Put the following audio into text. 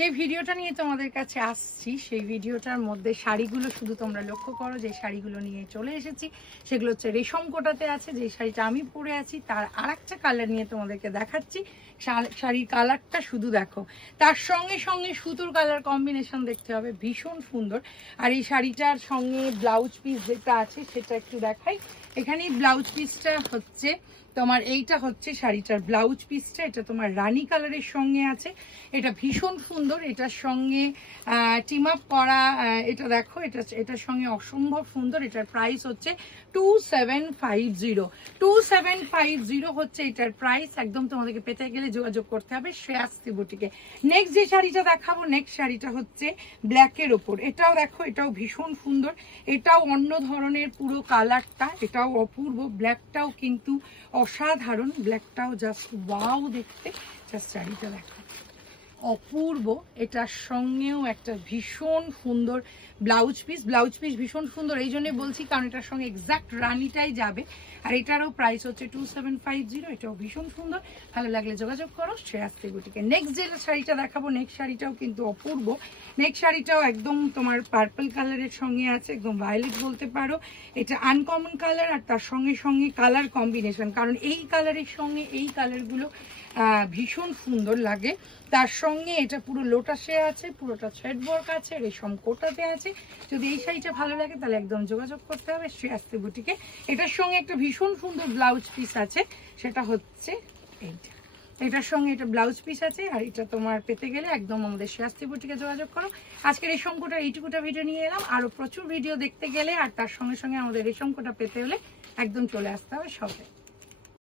যে ভিডিওটা নিয়ে তোমাদের কাছে আসছি সেই ভিডিওটার মধ্যে শাড়িগুলো শুধু তোমরা লক্ষ্য করো, যে শাড়িগুলো নিয়ে চলে এসেছি সেগুলো হচ্ছে রেশম কোটাতে আছে। যে শাড়িটা আমি পরে আছি তার আরেকটা কালার নিয়ে তোমাদেরকে দেখাচ্ছি। শাড়ির কালারটা শুধু দেখো, তার সঙ্গে সঙ্গে সুতোর কালার কম্বিনেশন দেখতে হবে, ভীষণ সুন্দর। আর এই শাড়িটার সঙ্গে ব্লাউজ পিস যেটা আছে সেটা একটু দেখাই। এখানে ব্লাউজ পিসটা হচ্ছে তোমার, এইটা হচ্ছে শাড়িটার ব্লাউজ পিসটা, এটা তোমার রানী কালারের সঙ্গে আছে। এটা ভীষণ সুন্দর, এটার সঙ্গে টিম আপ করা, এটা দেখো এটার সঙ্গে অসম্ভব সুন্দর। এটার প্রাইস হচ্ছে 2750 হচ্ছে এটার প্রাইস। একদম তোমাদেরকে পেতে গেলে যোগাযোগ করতে হবে শ্রেয়াস্তি বুটিকে। নেক্সট যে শাড়িটা দেখাবো, নেক্সট শাড়িটা হচ্ছে ব্ল্যাকের ওপর। এটাও দেখো, এটাও ভীষণ সুন্দর, এটাও অন্য ধরনের পুরো কালারটা, এটাও অপূর্ব। ব্ল্যাকটাও কিন্তু অসাধারণ, ব্ল্যাকটাও জাস্ট ওয়াও দেখতে। জাস্ট শাড়িটা দেখো অপূর্ব। এটার সঙ্গেও একটা ভীষণ সুন্দর ব্লাউজ পিস ভীষণ সুন্দর। এই জন্যই বলছি কারণ এটার সঙ্গে এক্সাক্ট রানিটাই যাবে। আর এটারও প্রাইস হচ্ছে 2750। এটাও ভীষণ সুন্দর, ভালো লাগলে যোগাযোগ করো শ্রেয়াস্তি বুটিকে। নেক্সট যে শাড়িটা দেখাবো, নেক্সট শাড়িটাও কিন্তু অপূর্ব। নেক্সট শাড়িটাও একদম তোমার পার্পল কালারের সঙ্গে আছে, একদম ভায়োলেট বলতে পারো। এটা আনকমন কালার, আর তার সঙ্গে সঙ্গে কালার কম্বিনেশন, কারণ এই কালারের সঙ্গে এই কালারগুলো ভীষণ সুন্দর লাগে। তার সঙ্গে এটা পুরো লোটাসে আছে, পুরোটা থ্রেড ওয়ার্ক আছে, রেশম কোটাতে আছে। যদি এই শাড়িটা ভালো লাগে তাহলে একদম যোগাযোগ করতে হবে শ্রেয়াস্তি বুটিকে। এটার সঙ্গে একটা ভীষণ সুন্দর ব্লাউজ পিস আছে, সেটা হচ্ছে এইটা। এটার সঙ্গে এটা ব্লাউজ পিস আছে, আর এটা তোমার পেতে গেলে একদম আমাদের শ্রেয়াস্তি বুটিকে যোগাযোগ করো। আজকে রেশম কোটা এইটুকুটা ভিডিও নিয়ে এলাম, আরও প্রচুর ভিডিও দেখতে গেলে আর তার সঙ্গে সঙ্গে আমাদের রেশম কোটা পেতে হলে একদম চলে আসতে হবে শপে।